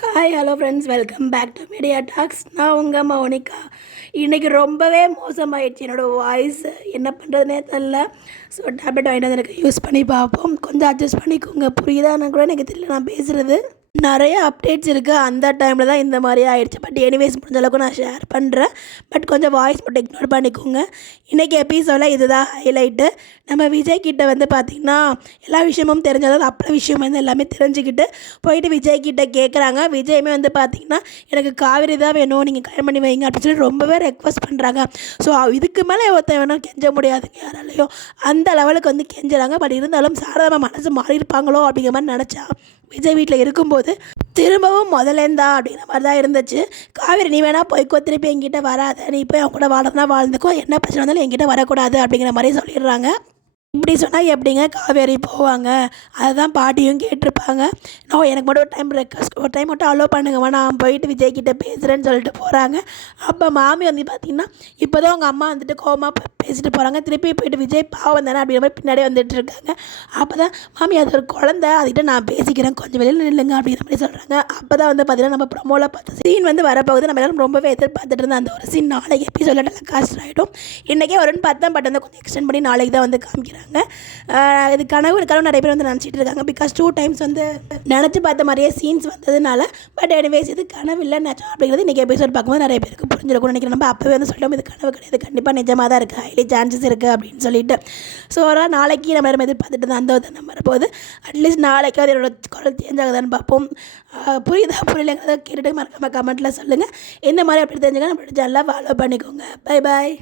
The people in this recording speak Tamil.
Hi hello friends, welcome back to Media Talks. நான் உங்கள் மௌனிகா. இன்றைக்கி ரொம்பவே மோசமாயிடுச்சு என்னோடய வாய்ஸ். என்ன பண்ணுறதுனே தெரில. ஸோ டேப்லெட் வாங்கிட்டு வந்து எனக்கு யூஸ் பண்ணி பார்ப்போம். கொஞ்சம் அட்ஜஸ்ட் பண்ணிக்கோங்க. புரியுதான்னு கூட எனக்கு தெரியல நான் பேசுகிறது. நிறைய அப்டேட்ஸ் இருக்குது. அந்த டைமில் தான் இந்த மாதிரி ஆகிடுச்சு. பட் எனிவேஸ் முடிஞ்ச அளவுக்கு நான் ஷேர் பண்ணுறேன். பட் கொஞ்சம் வாய்ஸ் மட்டும் இக்னோர் பண்ணிக்கோங்க. இன்றைக்கி எபிசோடில் இதுதான் ஹைலைட்டு. நம்ம விஜய் கிட்ட வந்து பார்த்திங்கன்னா எல்லா விஷயமும் தெரிஞ்சதாவது அப்பள விஷயம் வந்து எல்லாமே தெரிஞ்சுக்கிட்டு போயிட்டு விஜய் கிட்ட கேட்குறாங்க. விஜயுமே வந்து பார்த்திங்கன்னா எனக்கு காவேரி தான் வேணும், நீங்கள் கல்யாணம் பண்ணி வைங்க அப்படின்னு சொல்லி ரொம்பவே ரெக்வஸ்ட் பண்ணுறாங்க. ஸோ இதுக்கு மேலே ஒருத்தன் வேணும் கெஞ்ச முடியாதுங்க யாராலையும். அந்த லெவலுக்கு வந்து கெஞ்சுறாங்க. பட் இருந்தாலும் சாரதா மனசு மாறியிருப்பாங்களோ அப்படிங்கிற மாதிரி நினச்சா விஜய் வீட்டில் இருக்கும்போது திரும்பவும் முதலேந்தா அப்படிங்கிற மாதிரி தான் இருந்துச்சு. காவேரி நீ வேணால் போய்க்கோ, திருப்பி என்கிட்ட வராத, நீ போய் அவங்க கூட வாழ்றதுனா வாழ்ந்துக்கோ, என்ன பிரச்சனை வந்தாலும் என்கிட்ட வரக்கூடாது அப்படிங்கிற மாதிரி சொல்லிடுறாங்க. இப்படி சொன்னால் எப்படிங்க காவேரி போவாங்க? அதுதான் பாட்டியும் கேட்டிருப்பாங்க. நான் எனக்கு மட்டும் ஒரு டைம் மட்டும் அலோவ் பண்ணுங்கம்மா, நான் போயிட்டு விஜய்கிட்ட பேசுகிறேன்னு சொல்லிட்டு போகிறாங்க. அப்போ மாமி வந்து பார்த்திங்கன்னா இப்போ தான் உங்கள் அம்மா வந்துட்டு கோவமாக பேசிட்டு போகிறாங்க. திருப்பி போயிட்டு விஜய் பாவம் தானே அப்படிங்கிற மாதிரி பின்னாடியே வந்துட்டு இருக்காங்க. அப்போ தான் மாமி அது ஒரு குழந்தை, அதுக்கிட்ட நான் பேசிக்கிறேன், கொஞ்சம் வெளியில் நில்லுங்க அப்படிங்கிற மாதிரி சொல்கிறாங்க. அப்போ தான் வந்து பார்த்திங்கன்னா நம்ம ப்ரொமோவில் பார்த்த சீன் வந்து வரப்போகுது. நம்ம எல்லாரும் ரொம்பவே எதிர்பார்த்துட்டு இருந்தோம். அந்த ஒரு சீன் நாளைக்கு எபிசோடில் டெலிகாஸ்ட் ஆகிடும். இன்றைக்கே வரும்னு பார்த்தேன். பட் வந்து கொஞ்சம் எக்ஸ்டெண்ட் பண்ணி நாளைக்கு தான் வந்து காமிக்கிறாங்க. இது கனவு நிறைய பேர் வந்து நினச்சிட்டு இருக்காங்க. பிகாஸ் 2 times வந்து நினச்சி பார்த்த மாதிரியே சீன்ஸ் வந்ததுனால. பட் எனிவேஸ் இது கனவு இல்லை நிஜம் அப்படிங்கிறது இன்றைக்கி எபிசோட் பார்க்கும்போது நிறைய பேருக்கு புரிஞ்சிருக்கும்னு நினைக்கிறேன். நம்ம அப்போவே வந்து சொல்லிட்டோம் இது கனவு கிடையாது, கண்டிப்பாக நிஜமாக தான் இருக்குது, ஹைலி சான்சஸ் இருக்குது அப்படின்னு சொல்லிட்டு. ஸோ நாளைக்கு நம்ம எதிர்பார்த்துட்டு தான் அந்த நம்ம வரப்போகுது. அட்லீஸ்ட் நாளைக்கு அது என்னோட குரல் சேஞ்ச் ஆகுதான்னு பார்ப்போம். புரியுதா புரியலைங்கிறத கேட்டுட்டு மறக்காம கமெண்ட்டில் சொல்லுங்கள். இந்த மாதிரி அப்படி தெரிஞ்சுக்க நம்மளோட சேனலை ஃபாலோ பண்ணிக்கோங்க. Bye bye.